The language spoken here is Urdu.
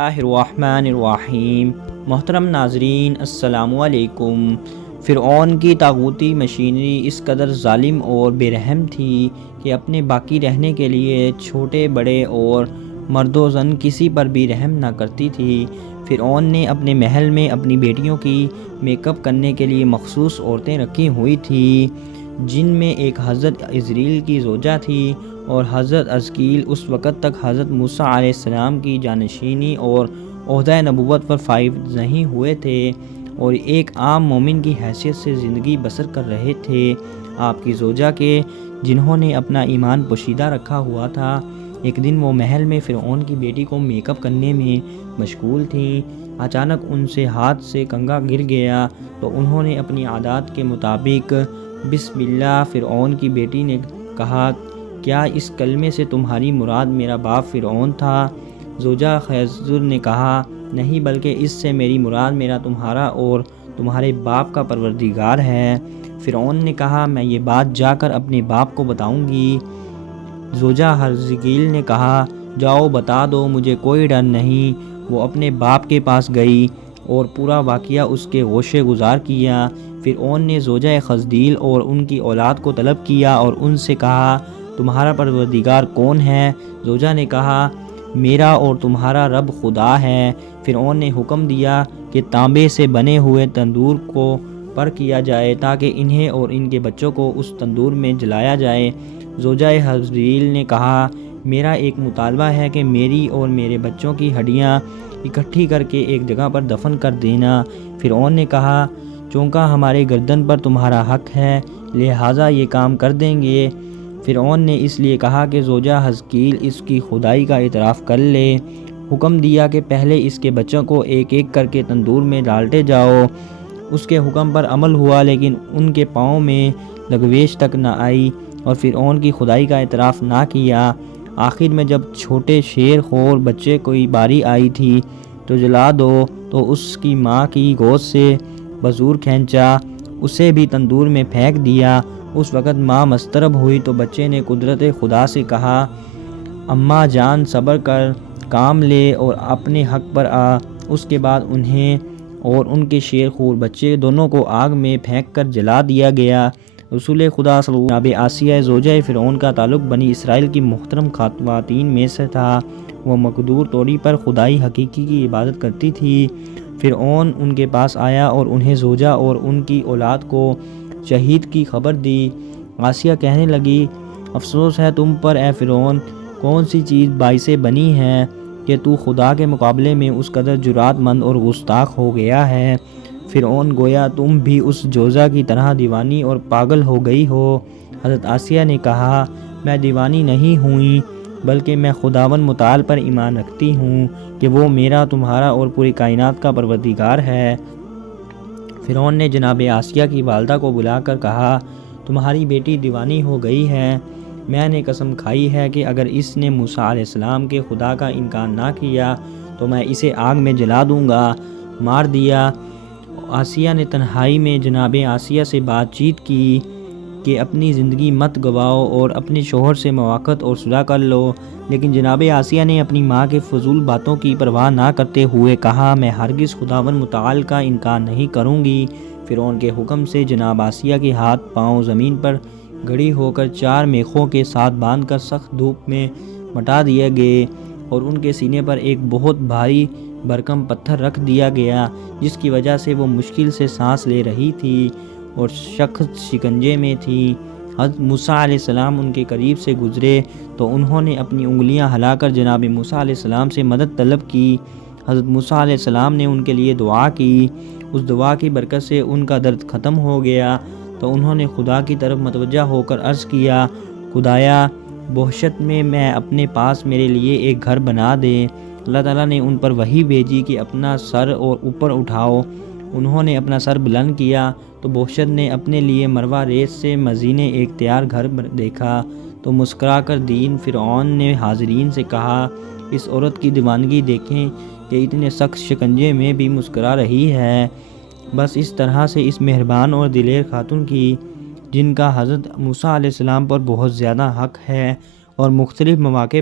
اللہ الرحمن الرحیم۔ محترم ناظرین السلام علیکم۔ فرعون کی طاغوتی مشینری اس قدر ظالم اور بے رحم تھی کہ اپنے باقی رہنے کے لیے چھوٹے بڑے اور مرد و زن کسی پر بھی رحم نہ کرتی تھی۔ فرعون نے اپنے محل میں اپنی بیٹیوں کی میک اپ کرنے کے لیے مخصوص عورتیں رکھی ہوئی تھیں، جن میں ایک حضرت عزریل کی زوجہ تھی اور حضرت عزقیل اس وقت تک حضرت موسیٰ علیہ السلام کی جانشینی اور عہدہ نبوت پر فائز نہیں ہوئے تھے اور ایک عام مومن کی حیثیت سے زندگی بسر کر رہے تھے۔ آپ کی زوجہ کے جنہوں نے اپنا ایمان پوشیدہ رکھا ہوا تھا، ایک دن وہ محل میں فرعون کی بیٹی کو میک اپ کرنے میں مشغول تھیں۔ اچانک ان سے ہاتھ سے کنگا گر گیا تو انہوں نے اپنی عادات کے مطابق بسم اللہ۔ فرعون کی بیٹی نے کہا، کیا اس کلمے سے تمہاری مراد میرا باپ فرعون تھا؟ زوجہ خضر نے کہا، نہیں، بلکہ اس سے میری مراد میرا تمہارا اور تمہارے باپ کا پروردگار ہے۔ فرعون نے کہا، میں یہ بات جا کر اپنے باپ کو بتاؤں گی۔ زوجہ عزقیل نے کہا، جاؤ بتا دو، مجھے کوئی ڈر نہیں۔ وہ اپنے باپ کے پاس گئی اور پورا واقعہ اس کے گوشے گزار کیا۔ فرعون نے زوجہ خضر اور ان کی اولاد کو طلب کیا اور ان سے کہا، تمہارا پروردگار کون ہے؟ زوجہ نے کہا، میرا اور تمہارا رب خدا ہے۔ فرعون نے حکم دیا کہ تانبے سے بنے ہوئے تندور کو پر کیا جائے تاکہ انہیں اور ان کے بچوں کو اس تندور میں جلایا جائے۔ زوجہ حزریل نے کہا، میرا ایک مطالبہ ہے کہ میری اور میرے بچوں کی ہڈیاں اکٹھی کر کے ایک جگہ پر دفن کر دینا۔ فرعون نے کہا، چونکہ ہمارے گردن پر تمہارا حق ہے، لہٰذا یہ کام کر دیں گے۔ فرعون نے اس لیے کہا کہ زوجہ حزقیل اس کی خدائی کا اعتراف کر لے۔ حکم دیا کہ پہلے اس کے بچوں کو ایک ایک کر کے تندور میں ڈالتے جاؤ۔ اس کے حکم پر عمل ہوا، لیکن ان کے پاؤں میں لغویش تک نہ آئی اور فرعون کی خدائی کا اعتراف نہ کیا۔ آخر میں جب چھوٹے شیر خور بچے کی باری آئی تھی تو جلا دو، تو اس کی ماں کی گود سے بزور کھینچا، اسے بھی تندور میں پھینک دیا۔ اس وقت ماں مضطرب ہوئی تو بچے نے قدرت خدا سے کہا، اماں جان صبر کر، کام لے اور اپنے حق پر آ۔ اس کے بعد انہیں اور ان کے شیر خور بچے دونوں کو آگ میں پھینک کر جلا دیا گیا۔ رسول خدا صلی اللہ علیہ وسلم آسیہ زوجہ فرعون کا تعلق بنی اسرائیل کی محترم خواتین میں سے تھا۔ وہ مقدور طوری پر خدائی حقیقی کی عبادت کرتی تھی۔ فرعون ان کے پاس آیا اور انہیں زوجہ اور ان کی اولاد کو شہید کی خبر دی۔ آسیہ کہنے لگی، افسوس ہے تم پر اے فرعون، کون سی چیز باعث بنی ہے کہ تو خدا کے مقابلے میں اس قدر جرأت مند اور گستاخ ہو گیا ہے؟ فرعون، گویا تم بھی اس جوزہ کی طرح دیوانی اور پاگل ہو گئی ہو۔ حضرت آسیہ نے کہا، میں دیوانی نہیں ہوئی، بلکہ میں خداوند متعال پر ایمان رکھتی ہوں کہ وہ میرا، تمہارا اور پوری کائنات کا پروردگار ہے۔ فرعون نے جناب آسیہ کی والدہ کو بلا کر کہا، تمہاری بیٹی دیوانی ہو گئی ہے۔ میں نے قسم کھائی ہے کہ اگر اس نے موسیٰ علیہ السلام کے خدا کا انکار نہ کیا تو میں اسے آگ میں جلا دوں گا، مار دیا۔ آسیہ نے تنہائی میں جناب آسیہ سے بات چیت کی کہ اپنی زندگی مت گواؤ اور اپنے شوہر سے موافقت اور صلح کر لو، لیکن جناب آسیہ نے اپنی ماں کے فضول باتوں کی پرواہ نہ کرتے ہوئے کہا، میں ہرگز خداوند متعال کا انکار نہیں کروں گی۔ فرعون کے حکم سے جناب آسیہ کے ہاتھ پاؤں زمین پر گڑی ہو کر 4 میخوں کے ساتھ باندھ کر سخت دھوپ میں مٹا دیے گئے اور ان کے سینے پر ایک بہت بھاری بھرکم پتھر رکھ دیا گیا، جس کی وجہ سے وہ مشکل سے سانس لے رہی تھی اور سخت شکنجے میں تھی۔ حضرت موسیٰ علیہ السلام ان کے قریب سے گزرے تو انہوں نے اپنی انگلیاں ہلا کر جناب موسیٰ علیہ السلام سے مدد طلب کی۔ حضرت موسیٰ علیہ السلام نے ان کے لیے دعا کی۔ اس دعا کی برکت سے ان کا درد ختم ہو گیا تو انہوں نے خدا کی طرف متوجہ ہو کر عرض کیا، خدایا، بہشت میں اپنے پاس میرے لیے ایک گھر بنا دے۔ اللہ تعالیٰ نے ان پر وحی بھیجی کہ اپنا سر اور اوپر اٹھاؤ۔ انہوں نے اپنا سر بلند کیا تو بہشت نے اپنے لیے مروہ ریت سے مزین ایک تیار گھر دیکھا تو مسکرا کر دین۔ فرعون نے حاضرین سے کہا، اس عورت کی دیوانگی دیکھیں کہ اتنے سخت شکنجے میں بھی مسکرا رہی ہے۔ بس اس طرح سے اس مہربان اور دلیر خاتون کی، جن کا حضرت موسیٰ علیہ السلام پر بہت زیادہ حق ہے اور مختلف مواقع